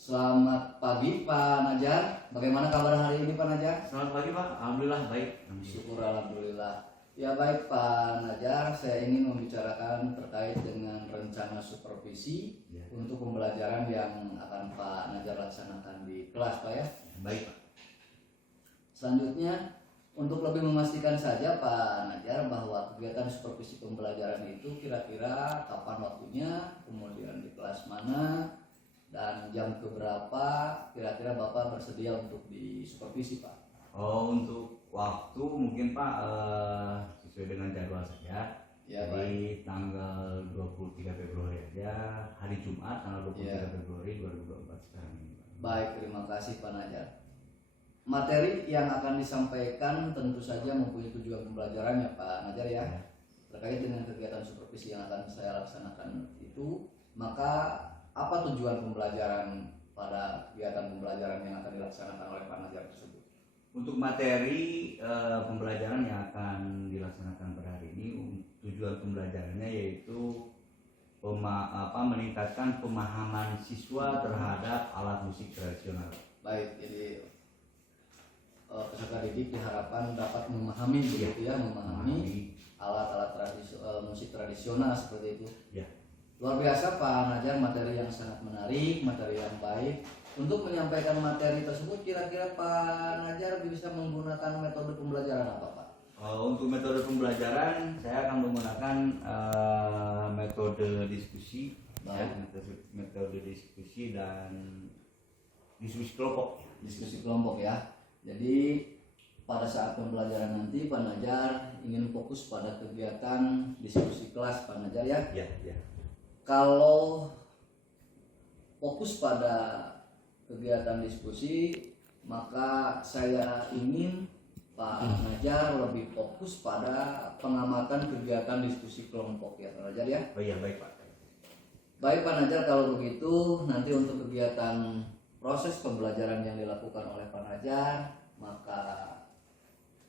Selamat pagi Pak Najar. Bagaimana kabar hari ini Pak Najar? Selamat pagi Pak, alhamdulillah baik. Syukur alhamdulillah. Ya baik Pak Najar, saya ingin membicarakan terkait dengan rencana supervisi untuk pembelajaran yang akan Pak Najar laksanakan di kelas Pak ya. Baik Pak. Selanjutnya untuk lebih memastikan saja Pak Najar bahwa kegiatan supervisi pembelajaran itu kira-kira kapan waktunya, kemudian di kelas mana, dan jam keberapa kira-kira Bapak bersedia untuk disupervisi Pak? Oh, untuk waktu mungkin Pak sesuai dengan jadwal saja. Ya, jadi tanggal 23 Februari aja, hari Jumat tanggal 23 ya. Februari 2024 sekarang ini Pak. Baik, terima kasih Pak Najar. Materi yang akan disampaikan tentu saja mempunyai tujuan pembelajaran ya Pak Najar ya. Terkait dengan kegiatan supervisi yang akan saya laksanakan itu, maka apa tujuan pembelajaran pada kegiatan pembelajaran yang akan dilaksanakan oleh Pak Najar tersebut? Untuk materi pembelajaran yang akan dilaksanakan pada hari ini, tujuan pembelajarannya yaitu meningkatkan pemahaman siswa terhadap alat musik tradisional. Baik, jadi peserta didik diharapkan dapat memahami begitu ya, memahami alat-alat musik tradisional seperti itu. Ya. Luar biasa Pak Najar, materi yang sangat menarik, materi yang baik. Untuk menyampaikan materi tersebut kira-kira Pak Najar bisa menggunakan metode pembelajaran apa Pak? Untuk metode pembelajaran saya akan menggunakan metode diskusi, ya, metode diskusi dan diskusi kelompok. Diskusi kelompok ya. Jadi pada saat pembelajaran nanti Pak Najar ingin fokus pada kegiatan diskusi kelas Pak Najar ya. Ya. Kalau fokus pada kegiatan diskusi, maka saya ingin Pak Najar lebih fokus pada pengamatan kegiatan diskusi kelompok ya Pak Najar ya. Oh iya, baik Pak. Baik Pak Najar, kalau begitu nanti untuk kegiatan proses pembelajaran yang dilakukan oleh Pak Najar, maka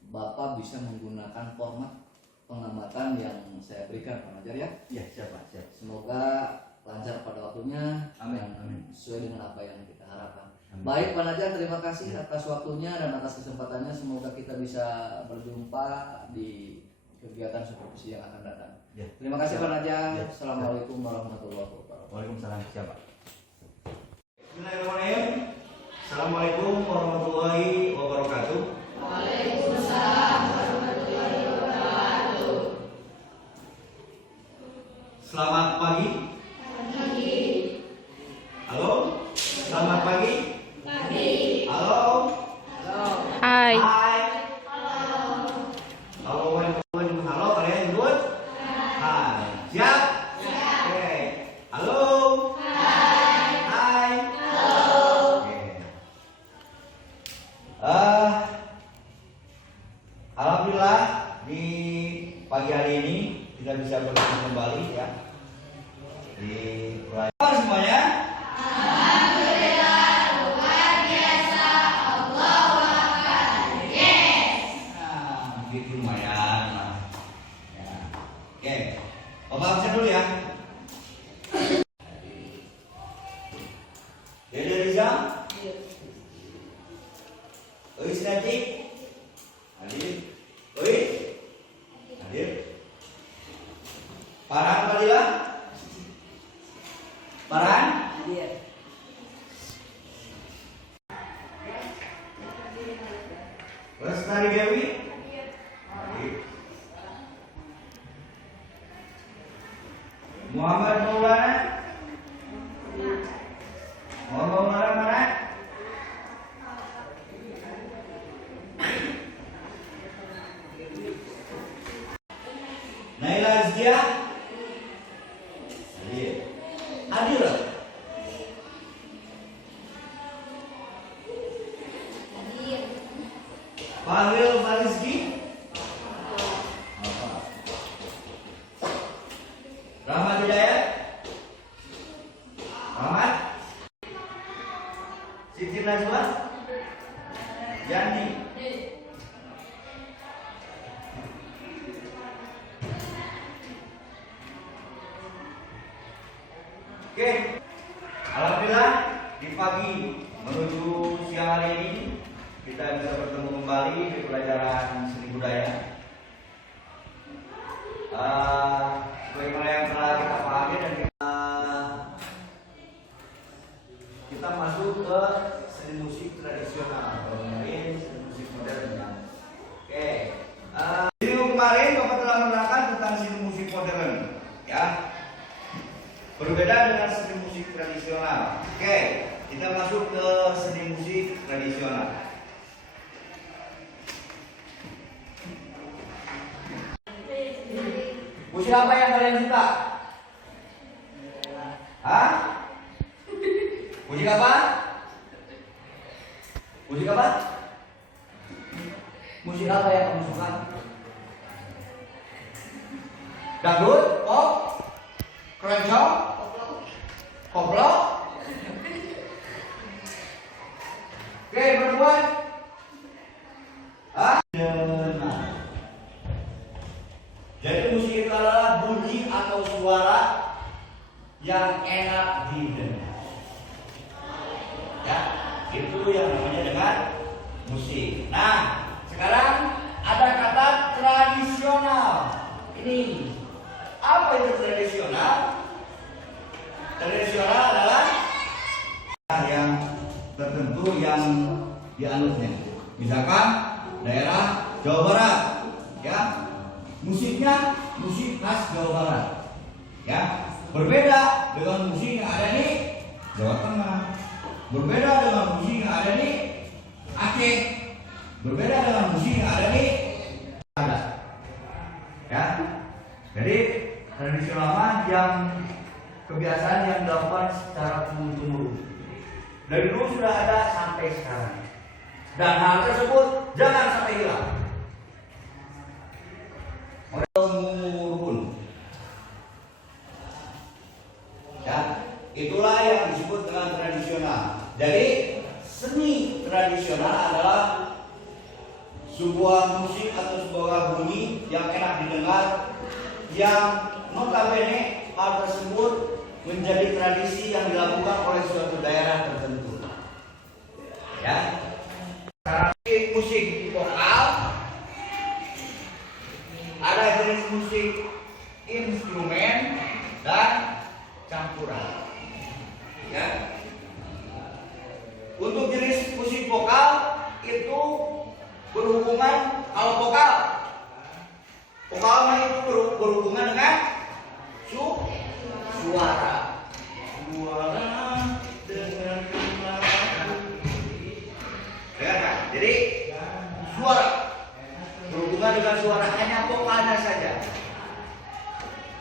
Bapak bisa menggunakan format pengamatan yang saya berikan Pak Najar ya. Ya, siap Pak, siap. Semoga lancar pada waktunya. Amin. Sesuai dengan apa yang kita harapkan. Amin. Baik Pak Najar, terima kasih atas waktunya dan atas kesempatannya. Semoga kita bisa berjumpa di kegiatan supervisi yang akan datang. Ya. Terima kasih Pak Najar. Ya. Assalamualaikum warahmatullahi wabarakatuh. Waalaikumsalam, siap Pak. Bismillahirrahmanirrahim. Assalamualaikum warahmatullahi wabarakatuh. Waalaikumsalam warahmatullahi wabarakatuh. Selamat pagi. Pagi. Halo. Selamat pagi. Pagi. Halo. Hai. Hai. Halo. Halo, kalian good? Hai. Siap? Oke. Halo. Hai. Oke. Alhamdulillah di pagi hari ini kita bisa bertemu kembali ya di pelajaran semuanya. Alhamdulillah, luar biasa. Allahu Akbar. Yes. Nah, gitu lumayan lah. Ya. Oke. Bapak absen dulu ya. Dede Rizal. Oi Sinati. Hadir. Oi. Hadir. Farhan Fadila. Farhan. Hadir. Lestari Dewi. Hadir. Muhammad Maulana. Muhammad Maulana mana? Naila Azkia. Hadir. Hadir. Fahil Farizki. Rahmat Hidayat. Rahmat. Siti Najwa. Yani. Oke. Alhamdulillah di pagi menuju siang hari ini kita bisa bertemu kembali di pelajaran seni budaya. Sebagaimana yang telah kita pahami dan kita masuk ke seni musik tradisional, kemarin seni musik modern. Oke, video kemarin Bapak telah menerangkan tentang seni musik modern, ya. Berbeda dengan seni musik tradisional. Oke, kita masuk ke seni musik tradisional. Musik apa yang kalian suka? Hah? Musik apa? Musik apa? Musik apa yang kamu suka? Dangdut? Pop? Keroncong? Koplo? Oke, perempuan? Hah? Jadi musik itu adalah bunyi atau suara yang enak didengar. Ya, itu yang namanya dengan musik. Nah, sekarang ada kata tradisional. Ini apa itu tradisional? Tradisional adalah yang tertentu yang dianutnya. Misalkan daerah Jawa Barat, ya, musiknya musik khas Jawa Barat, ya, berbeda dengan musik yang ada di Jawa Tengah, berbeda dengan musik yang ada di Aceh, berbeda dengan musik yang ada di Ada, ya. Jadi tradisional yang kebiasaan yang dilakukan secara turun-temurun dari dulu sudah ada sampai sekarang, dan hal tersebut jangan sampai hilang. Temurun, ya, itulah yang disebut dengan tradisional. Jadi seni tradisional adalah sebuah musik atau sebuah bunyi yang enak didengar, yang notabene hal tersebut menjadi tradisi yang dilakukan oleh suatu daerah tertentu. Ya, musik vokal, ada jenis musik instrumen dan campuran. Ya, untuk jenis musik vokal itu berhubungan, kalau vokal itu berhubungan dengan suara dengan ya kan? Jadi suara berhubungan dengan suara, hanya vokalnya saja.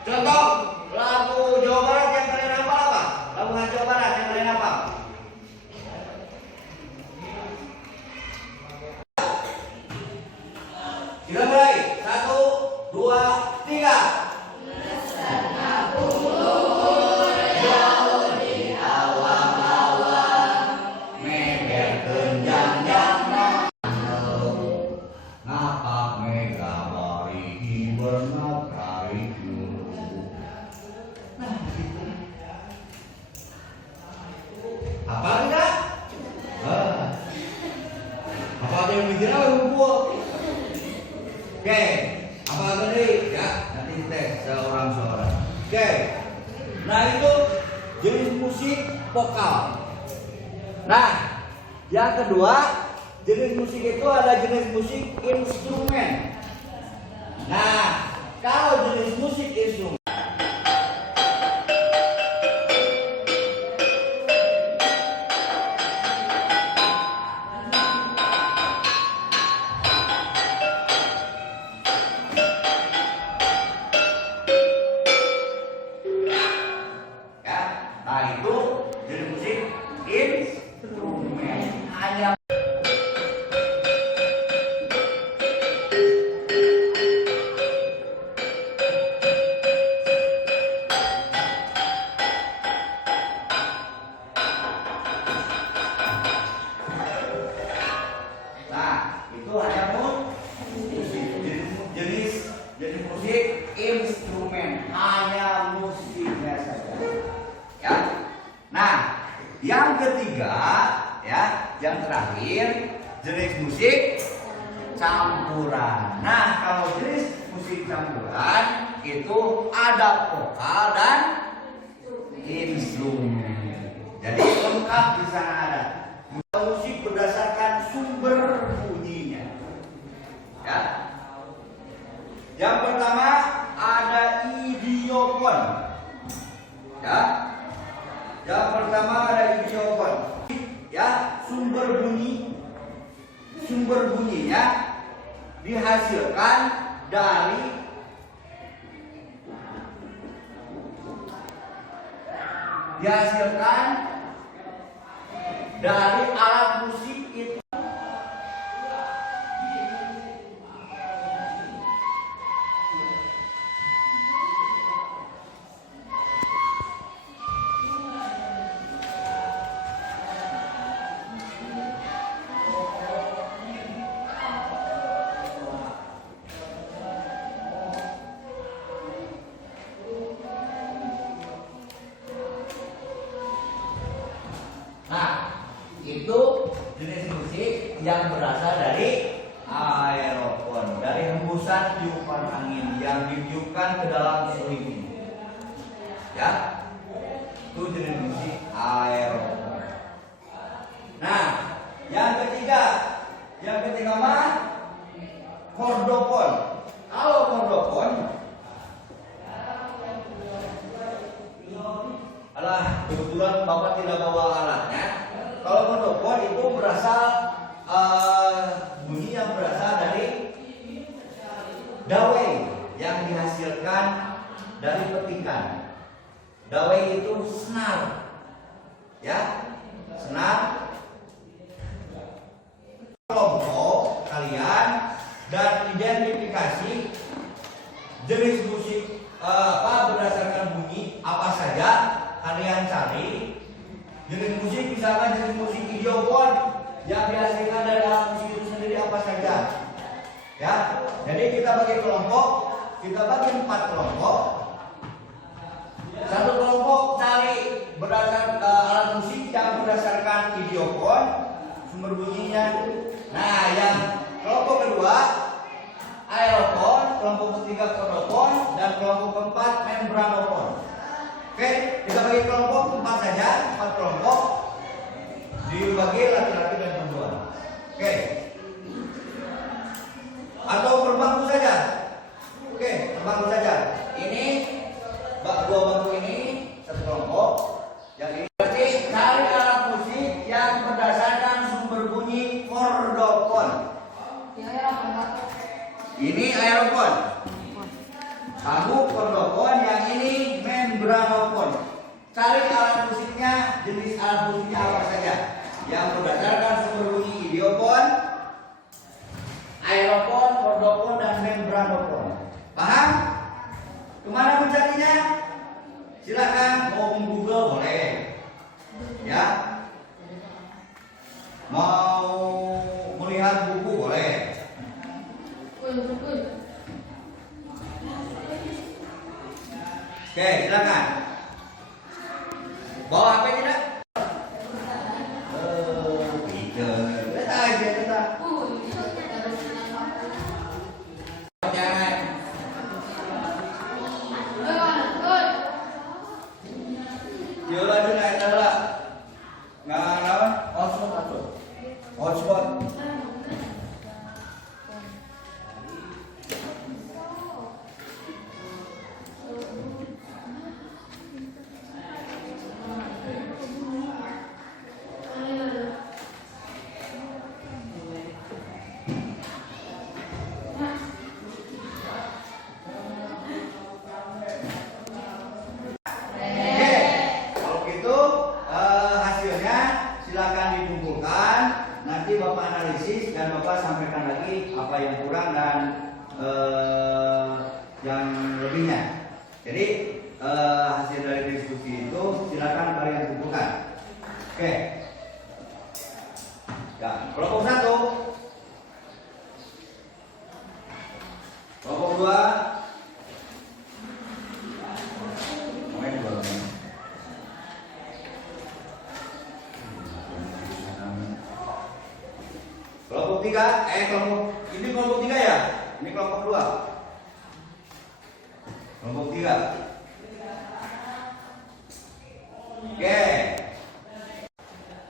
Contoh lagu Jawa Barat yang kalian hafal apa? Lagu khas Jawa Barat yang kalian hafal? Kita mulai, 1, 2, 3. Apa tidak? Apa ada yang mikir apa buku? Oke, apa tadi? Ya, nanti tes seorang-seorang. Oke, nah itu jenis musik vokal. Nah, yang kedua jenis musik itu ada jenis musik instrumen. Nah, kalau jenis musik instrumen hanya instrumen, hanya musiknya saja. Ya. Nah, Yang ketiga, ya, yang terakhir jenis musik campuran. Nah, kalau jenis musik campuran itu ada vokal dan instrumen. Jadi lengkap di sana ada. Musik berdasarkan sumber bunyinya. Ya. Yang pertama ada idiofon. Ya. Yang pertama ada idiofon. Ya, sumber bunyinya dihasilkan dari alat musik itu. Nah, itu jenis musik yang berasal dari aerofon, dari hembusan tiupan angin yang ditiupkan ke dalam selimut. Ya, itu jenis musik aerofon. Nah, yang ketiga mah kordofon. Kalau kordofon, alah, kebetulan Bapak tidak bawa alatnya. Kalau kordofon itu berasal bunyi yang berasal dari dawai yang dihasilkan dari petikan. Dawai itu senar, ya, senar. Kelompok kalian dan identifikasi jenis musik berdasarkan bunyi apa saja kalian cari. Jenis musik misalkan jenis musik idiofon yang dihasilkan dari alat musik itu sendiri apa saja. Ya, jadi kita bagi kelompok, kita bagi 4 kelompok. Satu kelompok cari berdasarkan alat musik yang berdasarkan idiofon, sumber bunyinya. Nah, yang kelompok kedua aerofon, kelompok ketiga kordofon, dan kelompok keempat membranofon. Oke, kita bagi kelompok 4 saja, 4 kelompok dibagi laki-laki dan perempuan. Oke, atau berbangku saja. Oke, berbangku saja. Ini dua bangku ini satu kelompok. Yang ini berarti cari alat musik yang berdasarkan sumber bunyi kordofon. Ini aerofon. Kamu kordofon, yang ini membranofon. Cari alat musiknya, jenis alat musiknya apa saja yang berdasarkan sumber bunyi idiofon, aerofon, kordofon, dan membranofon. Paham? Kemana mencarinya? Silakan mau Google boleh, ya. Mau melihat buku boleh. Oke, silakan. Bawa HP tidak? Lihat aja kita. Jangan. Yo lanjut naik tangga. Nggak apa? Hotspot atau? Hotspot. Bapak analisis dan Bapak sampaikan lagi apa yang kurang dan yang lebihnya. Jadi hasil dari diskusi itu silakan kalian kumpulkan. Oke. Ya, kelompok 1, kelompok 2, Kelompok 3, ini kelompok 3 ya? Ini kelompok 2. Kelompok 3. Oke.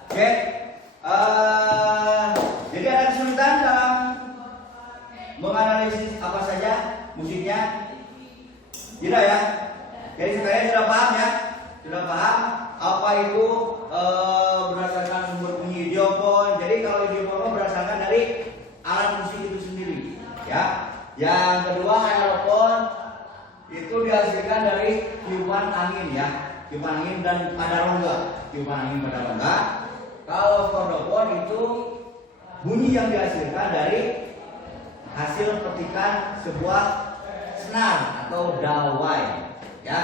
Oke. Jadi ada kesulitan dalam menganalisis apa saja musiknya? Tidak ya? Jadi sekalian sudah paham ya? Sudah paham apa itu berdasarkan sumber bunyi idiofon. Jadi kalau idiofon berdasarkan dari alat musik itu sendiri ya. Yang kedua, aerofon itu dihasilkan dari tiupan angin ya. Tiupan angin dan pada rongga. Tiupan angin pada rongga. Kalau kordofon itu bunyi yang dihasilkan dari hasil petikan sebuah senar atau dawai ya.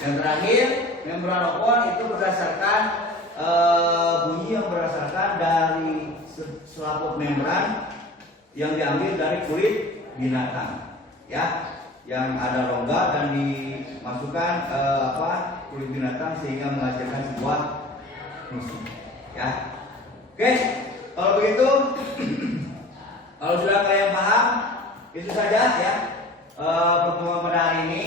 Yang terakhir, membranofon itu berdasarkan bunyi yang berdasarkan dari selaput membran yang diambil dari kulit binatang ya, yang ada rongga dan dimasukkan kulit binatang sehingga menghasilkan sebuah musik ya. Oke, kalau begitu kalau sudah kalian paham, itu saja ya pertemuan pada hari ini.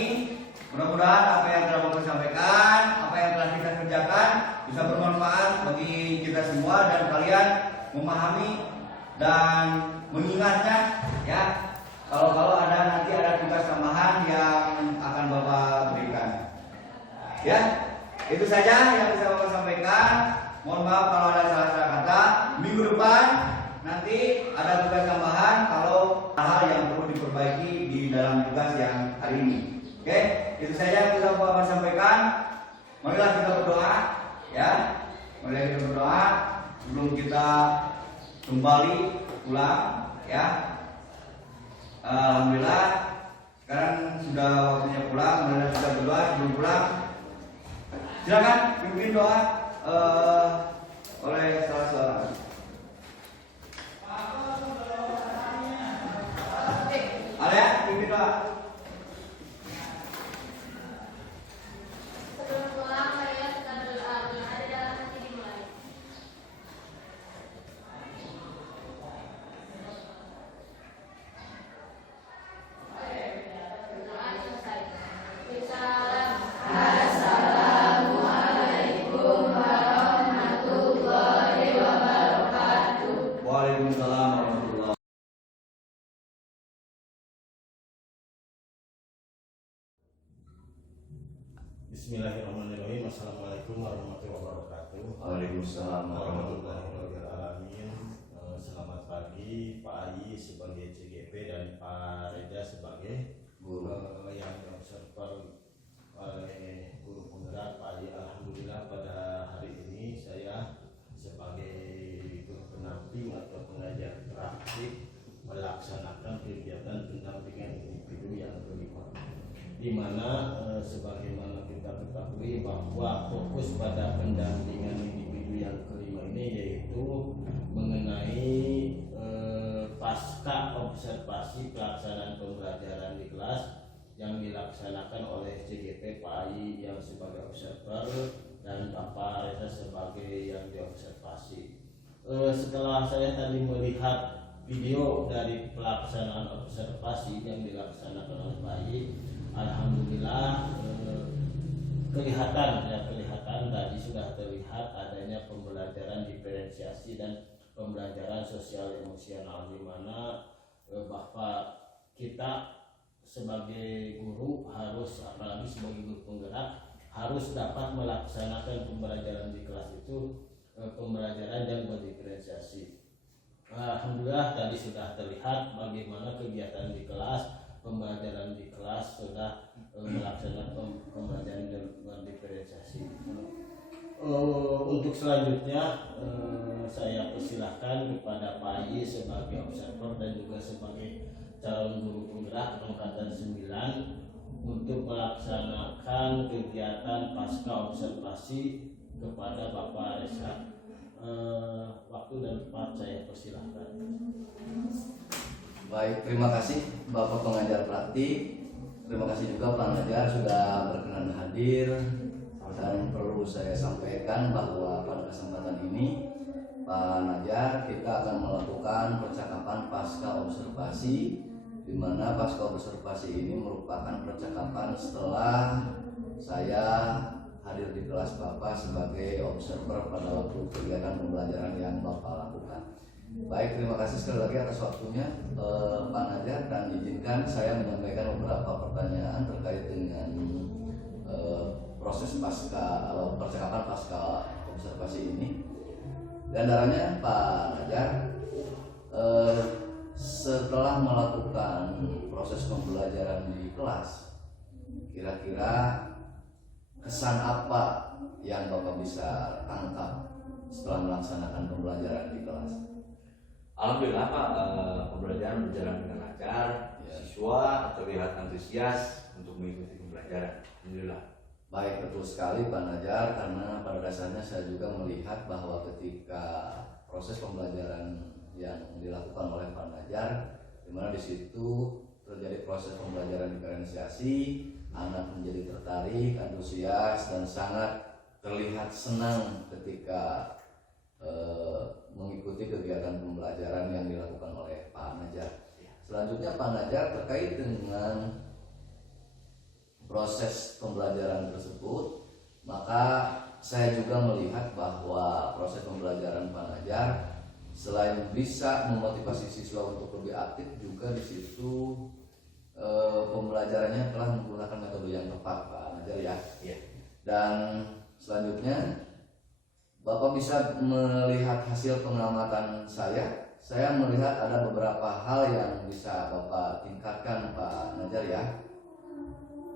Mudah-mudahan apa yang telah Bapak sampaikan, apa yang telah kita kerjakan bisa bermanfaat bagi kita semua dan kalian memahami dan mengingatnya ya. Kalau ada nanti ada tugas tambahan yang akan Bapak berikan. Ya, itu saja yang bisa Bapak sampaikan. Mohon maaf kalau ada salah-salah kata. Minggu depan nanti ada tugas tambahan kalau hal yang perlu diperbaiki di dalam tugas yang hari ini. Oke, itu saja yang bisa Bapak sampaikan. Marilah kita berdoa ya. Marilah kita berdoa sebelum kita kembali pulang ya. Alhamdulillah sekarang sudah waktunya pulang. Marilah kita berdoa sebelum pulang. Silakan pimpin doa oleh salah seorang. Alia, pimpin doa. Sebelum pulang, marilah kita berdoa. Ada dalam hati dimulai. Doa selesai. Salam. Assalamualaikum warahmatullahi wabarakatuh. Waalaikumsalam warahmatullahi. Bismillahirrahmanirrahim. Assalamualaikum warahmatullahi wabarakatuh. Waalaikumsalam warahmatullahi Alhamdulillahirrahmanirrahim. Selamat pagi Pak Ayi sebagai CGP dan Pak Reza sebagai guru. yang diobserver oleh guru penggerak Pak Ayi. Alhamdulillah pada hari ini saya sebagai guru pendamping atau pengajar praktik melaksanakan kegiatan pendampingan individu yang kelima, di mana sebagaimana kita ketahui bahwa fokus pada pendampingan individu yang kelima ini yaitu mengenai pasca observasi pelaksanaan pembelajaran di kelas yang dilaksanakan oleh CGP Pak Ayi yang sebagai observer dan Bapak Reza sebagai yang diobservasi. Setelah saya tadi melihat video dari pelaksanaan observasi yang dilaksanakan oleh Pak Ayi, alhamdulillah kelihatan tadi sudah terlihat adanya pembelajaran diferensiasi dan pembelajaran sosial emosional, di mana bahwa kita sebagai guru harus, apalagi sebagai guru penggerak, harus dapat melaksanakan pembelajaran di kelas itu pembelajaran yang berdiferensiasi. Alhamdulillah tadi sudah terlihat bagaimana kegiatan di kelas, pembelajaran di kelas sudah melaksanakan pembelajaran dan berdiferensiasi. Untuk selanjutnya saya persilahkan kepada Pak Ayi sebagai observer dan juga sebagai calon guru penggerak angkatan 9 untuk melaksanakan kegiatan pasca observasi kepada Bapak Reza. Waktu dan tempat saya persilahkan. Baik, terima kasih Bapak pengajar praktik. Terima kasih juga Pak Najar sudah berkenan hadir. Dan perlu saya sampaikan bahwa pada kesempatan ini Pak Najar, kita akan melakukan percakapan pasca observasi, di mana pasca observasi ini merupakan percakapan setelah saya hadir di kelas Bapak sebagai observer pada waktu kegiatan pembelajaran yang Bapak lakukan. Baik, terima kasih sekali lagi atas waktunya Pak Najar, dan izinkan saya menyampaikan beberapa pertanyaan terkait dengan proses percakapan pasca observasi ini. Di antaranya Pak Najar, setelah melakukan proses pembelajaran di kelas, kira-kira kesan apa yang Bapak bisa tangkap setelah melaksanakan pembelajaran di kelas? Alhamdulillah Pak, pembelajaran berjalan dengan lancar. Siswa terlihat antusias untuk mengikuti pembelajaran. Alhamdulillah. Baik, betul sekali Pak Najar, karena pada dasarnya saya juga melihat bahwa ketika proses pembelajaran yang dilakukan oleh Pak Najar, di mana di situ terjadi proses pembelajaran diferensiasi, anak menjadi tertarik, antusias, dan sangat terlihat senang ketika mengikuti kegiatan pembelajaran yang dilakukan oleh Pak Najar. Selanjutnya Pak Najar, terkait dengan proses pembelajaran tersebut, maka saya juga melihat bahwa proses pembelajaran Pak Najar selain bisa memotivasi siswa untuk lebih aktif, juga di situ pembelajarannya telah menggunakan metode yang tepat Pak Najar ya. Dan selanjutnya Bapak bisa melihat hasil pengamatan saya melihat ada beberapa hal yang bisa Bapak tingkatkan Pak Najar ya.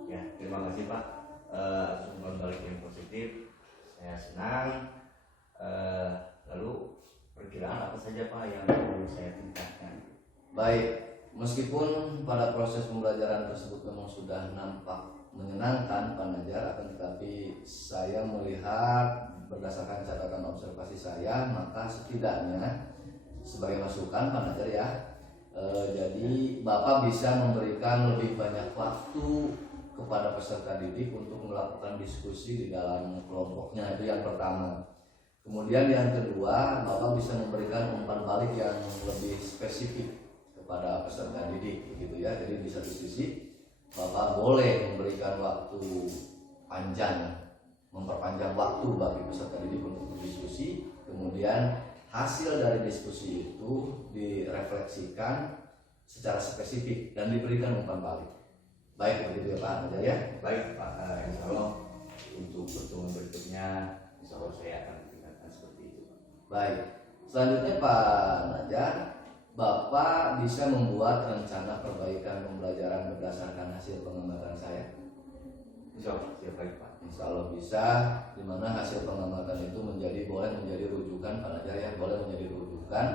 Ya, terima kasih Pak atas umpan balik yang positif. Saya senang. Lalu perkiraan apa saja Pak yang perlu saya tingkatkan? Baik, meskipun pada proses pembelajaran tersebut memang sudah nampak menyenangkan Pak Najar, akan tetapi saya melihat berdasarkan catatan observasi saya, maka setidaknya sebagai masukan Pak Najar ya, jadi Bapak bisa memberikan lebih banyak waktu kepada peserta didik untuk melakukan diskusi di dalam kelompoknya, itu yang pertama. Kemudian yang kedua, Bapak bisa memberikan umpan balik yang lebih spesifik kepada peserta didik gitu ya. Jadi di satu sisi Bapak boleh memberikan waktu panjang, memperpanjang waktu bagi peserta didik untuk berdiskusi, kemudian hasil dari diskusi itu direfleksikan secara spesifik dan diberikan umpan balik. Baik, begitu ya Pak Najar ya. Baik Pak, insya Allah untuk pertemuan berikutnya insya Allah saya akan tingkatkan seperti itu. Baik, selanjutnya Pak Najar, Bapak bisa membuat rencana perbaikan pembelajaran berdasarkan hasil pengamatan saya. Insya Allah siap baik Pak. Insya Allah bisa, dimana hasil pengamatan itu boleh menjadi rujukan Pak Najar ya, boleh menjadi rujukan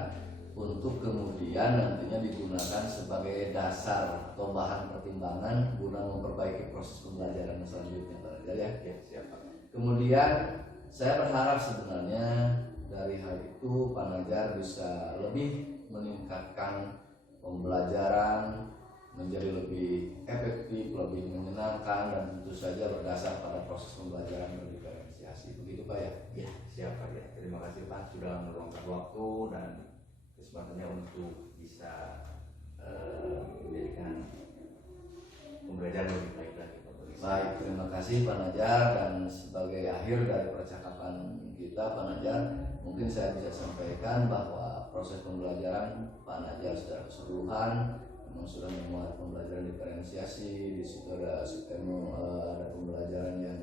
untuk kemudian nantinya digunakan sebagai dasar atau bahan pertimbangan guna memperbaiki proses pembelajaran selanjutnya Pak Najar ya. Ya, siap Pak. Kemudian saya berharap sebenarnya dari hal itu Pak Najar bisa lebih meningkatkan pembelajaran menjadi lebih efektif, lebih menyenangkan, dan tentu saja berdasar pada proses pembelajaran berdiferensiasi. Begitu Pak ya? Ya, siap Pak ya. Terima kasih Pak sudah meluangkan waktu dan kesempatannya untuk bisa menjadikan pembelajaran lebih baik lagi. Baik, terima kasih Pak Najar, dan sebagai akhir dari percakapan kita Pak Najar, mungkin saya bisa sampaikan bahwa proses pembelajaran Pak Najar secara keseluruhan memang sudah memuat pembelajaran diferensiasi. Di situ ada ada pembelajaran yang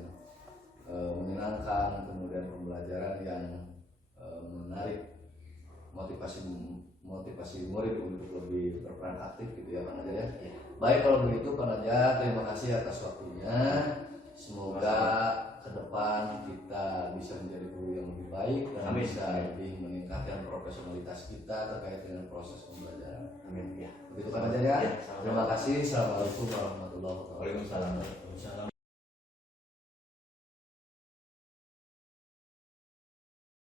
menyenangkan, kemudian pembelajaran yang menarik, motivasi murid untuk lebih berperan aktif gitu ya Pak Najar ya. Baik, kalau begitu Pak Najar, terima kasih atas waktunya. Semoga ke depan kita bisa menjadi guru yang lebih baik dan bisa lebih meningkatkan profesionalitas kita terkait dengan proses pembelajaran. Amin ya. Begitu Pak Najar ya. Terima kasih. Assalamualaikum warahmatullahi wabarakatuh. Waalaikumsalam.